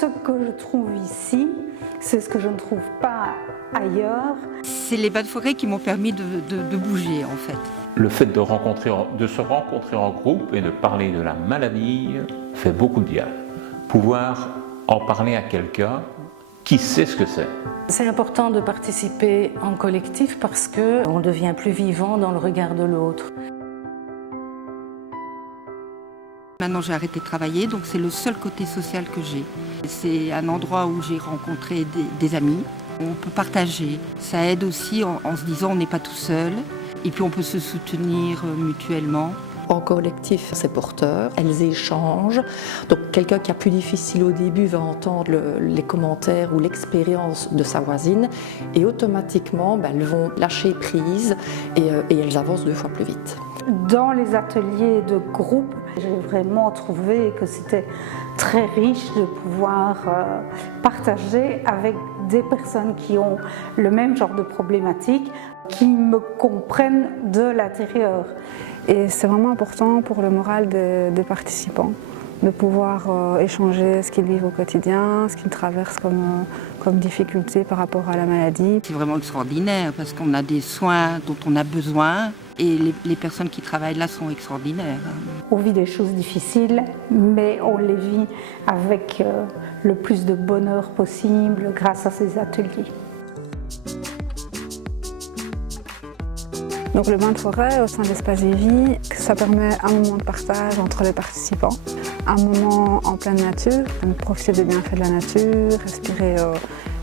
ce que je trouve ici, c'est ce que je ne trouve pas ailleurs. C'est les bains de forêt qui m'ont permis de bouger en fait. Le fait de se rencontrer en groupe et de parler de la maladie fait beaucoup de bien. Pouvoir en parler à quelqu'un qui sait ce que c'est. C'est important de participer en collectif parce qu'on devient plus vivant dans le regard de l'autre. Maintenant j'ai arrêté de travailler, donc c'est le seul côté social que j'ai. C'est un endroit où j'ai rencontré des amis. On peut partager. Ça aide aussi en se disant on n'est pas tout seul. Et puis on peut se soutenir mutuellement. En collectif, c'est porteur, elles échangent. Donc quelqu'un qui a plus difficile au début va entendre les commentaires ou l'expérience de sa voisine et automatiquement elles vont lâcher prise et elles avancent 2 fois plus vite. Dans les ateliers de groupe, j'ai vraiment trouvé que c'était très riche de pouvoir partager avec des personnes qui ont le même genre de problématiques, qui me comprennent de l'intérieur. Et c'est vraiment important pour le moral des participants de pouvoir échanger ce qu'ils vivent au quotidien, ce qu'ils traversent comme difficulté par rapport à la maladie. C'est vraiment extraordinaire parce qu'on a des soins dont on a besoin et les personnes qui travaillent là sont extraordinaires. On vit des choses difficiles, mais on les vit avec le plus de bonheur possible grâce à ces ateliers. Donc le bain de forêt au sein de l'Espace Vie, ça permet un moment de partage entre les participants, un moment en pleine nature, donc profiter des bienfaits de la nature, respirer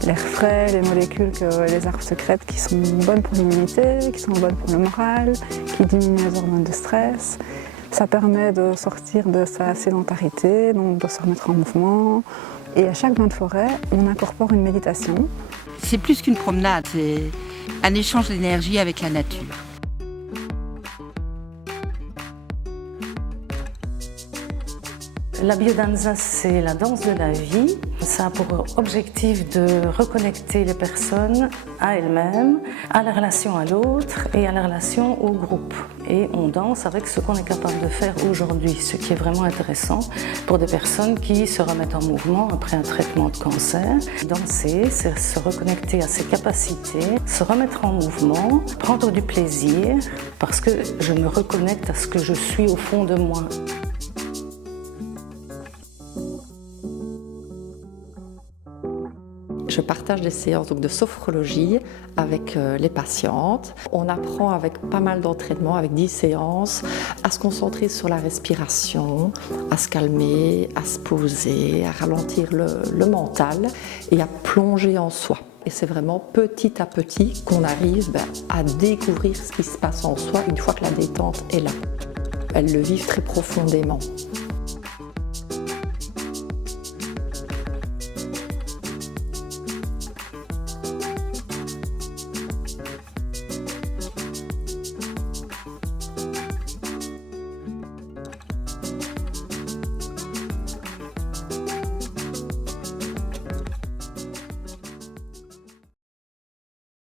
l'air frais, les molécules que les arbres sécrètent qui sont bonnes pour l'immunité, qui sont bonnes pour le moral, qui diminuent les hormones de stress. Ça permet de sortir de sa sédentarité, donc de se remettre en mouvement. Et à chaque bain de forêt, on incorpore une méditation. C'est plus qu'une promenade, c'est un échange d'énergie avec la nature. La biodanza, c'est la danse de la vie. Ça a pour objectif de reconnecter les personnes à elles-mêmes, à la relation à l'autre et à la relation au groupe. Et on danse avec ce qu'on est capable de faire aujourd'hui, ce qui est vraiment intéressant pour des personnes qui se remettent en mouvement après un traitement de cancer. Danser, c'est se reconnecter à ses capacités, se remettre en mouvement, prendre du plaisir, parce que je me reconnecte à ce que je suis au fond de moi. Je partage des séances de sophrologie avec les patientes. On apprend avec pas mal d'entraînement, avec 10 séances, à se concentrer sur la respiration, à se calmer, à se poser, à ralentir le mental et à plonger en soi. Et c'est vraiment petit à petit qu'on arrive à découvrir ce qui se passe en soi une fois que la détente est là. Elles le vivent très profondément.